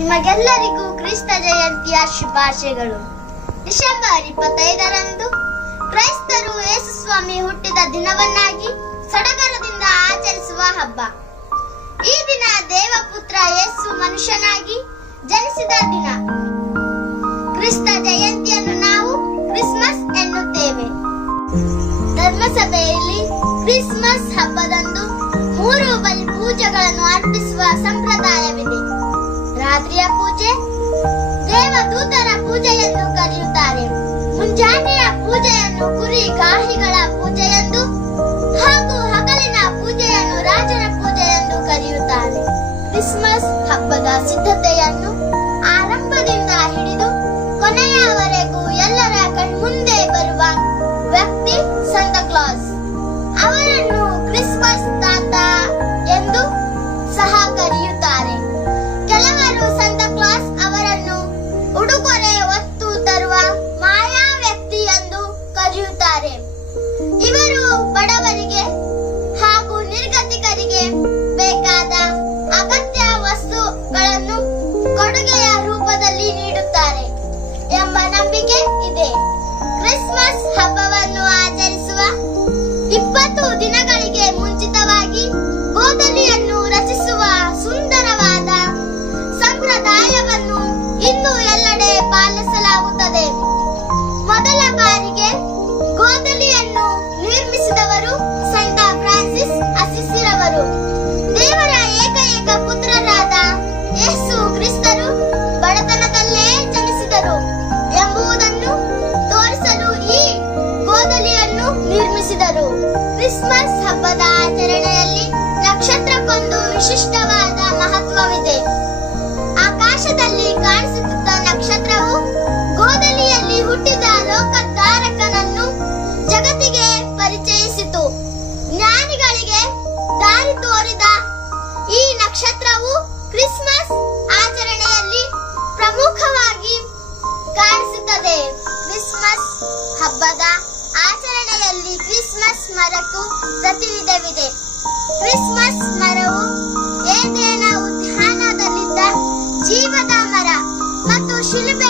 ನಿಮಗೆಲ್ಲರಿಗೂ ಕ್ರಿಸ್ತ ಜಯಂತಿಯ ಶುಭಾಶಯಗಳು. ಡಿಸೆಂಬರ್ 25ರಂದು ಕ್ರೈಸ್ತರು ಯೇಸು ಸ್ವಾಮಿ ಹುಟ್ಟಿದ ದಿನವನ್ನಾಗಿ ಸಡಗರದಿಂದ ಆಚರಿಸುವ ಹಬ್ಬ. ಈ ದಿನ ದೇವಪುತ್ರ ಯೇಸು ಮನುಷ್ಯನಾಗಿ ಜನಿಸಿದ ದಿನ. ಕ್ರಿಸ್ತ ಜಯಂತಿಯನ್ನು ನಾವು ಕ್ರಿಸ್ಮಸ್ ಎನ್ನುತ್ತೇವೆ. ಧರ್ಮಸಭೆಯಲ್ಲಿ ಕ್ರಿಸ್ಮಸ್ ಹಬ್ಬದಂದು 3 ಬಲಿ ಪೂಜೆಗಳನ್ನು ಅರ್ಪಿಸುವ ಸಂಪ್ರದಾಯವಿದೆ. ರಾತ್ರಿಯ ಪೂಜೆ ದೇವದೂತರ ಪೂಜೆಯನ್ನು ಕರೆಯುತ್ತಾರೆ. ಮುಂಜಾನೆಯ ಪೂಜೆಯನ್ನು ಕುರಿ ಗಾಹಿಗಳ ಪೂಜೆಯೆಂದು ಹಾಗೂ ಹಗಲಿನ ಪೂಜೆಯನ್ನು ರಾಜರ ಪೂಜೆ ಎಂದು ಕರೆಯುತ್ತಾರೆ. ಕ್ರಿಸ್ಮಸ್ ಹಬ್ಬದ ಸಿದ್ಧತೆಯನ್ನು ಆರಂಭದಿಂದ ಹಿಡಿದು ಕೊನೆಯವರೆಗೂ ಎಲ್ಲರ ಕಣ್ಮುಂದೆ ಬರುವ ವ್ಯಕ್ತಿ ಸಂತಾ ಕ್ಲಾಸ್. ಅವರನ್ನು ಕ್ರಿಸ್ಮಸ್ ತಾತ ಎಂದು ಸಹ ಕರೆಯುತ್ತಾರೆ. ಕೆಲವರು ಸಂತಾ ಕ್ಲಾಸ್ ಅವರನ್ನು ಉಡುಗೊರೆ ಹೊತ್ತು ತರುವ ಮಾಯಾ ವ್ಯಕ್ತಿ ಎಂದು ಕರೆಯುತ್ತಾರೆ. ಇವರು ಬಡವರಿಗೆ ಹಾಗೂ ನಿರ್ಗತಿಕರಿಗೆ ಬೇಕಾದ ಅಗತ್ಯ ವಸ್ತುಗಳನ್ನು ಕೊಡುಗೆಯ ರೂಪದಲ್ಲಿ ನೀಡುತ್ತಾರೆ ಎಂಬ ನಂಬಿಕೆ ಇದೆ. ಕ್ರಿಸ್ಮಸ್ ಹಬ್ಬವನ್ನು ಆಚರಿಸುವ 20 ದಿನಗಳಿಗೆ ಮುಂಚಿತವಾಗಿ ಗೋಧಲಿಯನ್ನು ರಚಿಸುವ ಸುಂದರವಾದ ಸಂಪ್ರದಾಯವನ್ನು ಇಂದು ಎಲ್ಲೆಡೆ ಪಾಲಿಸಲಾಗುತ್ತದೆ. ಮೊದಲ ಬಾರಿಗೆ ಗೋಧಲಿಯನ್ನು ನಿರ್ಮಿಸಿದವರು ಸಂತ ಫ್ರಾನ್ಸಿಸ್ ಅಸಿಸಿರವರು. ದೇವರ ಏಕೈಕ ಪುತ್ರರಾದ ಯೇಸು ಕ್ರಿಸ್ತರು ಬಡತನದಲ್ಲೇ ಜನಿಸಿದರು ಎಂಬುದನ್ನು ತೋರಿಸಲು ಈ ಗೋಧಲಿಯನ್ನು ನಿರ್ಮಿಸಿದರು. ಕ್ರಿಸ್ಮಸ್ ಹಬ್ಬದ ಆಚರಣೆಯಲ್ಲಿ ನಕ್ಷತ್ರಕ್ಕೊಂದು ವಿಶಿಷ್ಟವಾದ ಮಹತ್ವವಿದೆ. ಆಕಾಶದಲ್ಲಿ ಕಾಣಿಸುತ್ತಿದ್ದ ನಕ್ಷತ್ರವು ಗೋಧಲಿಯಲ್ಲಿ ಹುಟ್ಟಿದ ಲೋಕಧಾರಕನನ್ನು ಜಗತ್ತಿಗೆ ಪರಿಚಯಿಸಿತು. ಜ್ಞಾನಿಗಳಿಗೆ ದಾರಿ ತೋರಿದ ಈ ನಕ್ಷತ್ರವು ಕ್ರಿಸ್ಮಸ್ ಆಚರಣೆಯಲ್ಲಿ ಪ್ರಮುಖವಾಗಿ ಕಾಣಿಸುತ್ತದೆ. ಕ್ರಿಸ್ಮಸ್ ಹಬ್ಬದ ಆಚರಣೆಯಲ್ಲಿ ಕ್ರಿಸ್ಮಸ್ ಮರಕ್ಕೂ ಪ್ರತಿನಿಧಿವಿದೆ. ಕ್ರಿಸ್ಮಸ್ ಮರವು ಏದೇನ ಉದ್ಯಾನದಲ್ಲಿದ್ದ ಜೀವದ ಮರ ಮತ್ತು ಶಿಲುಬೆ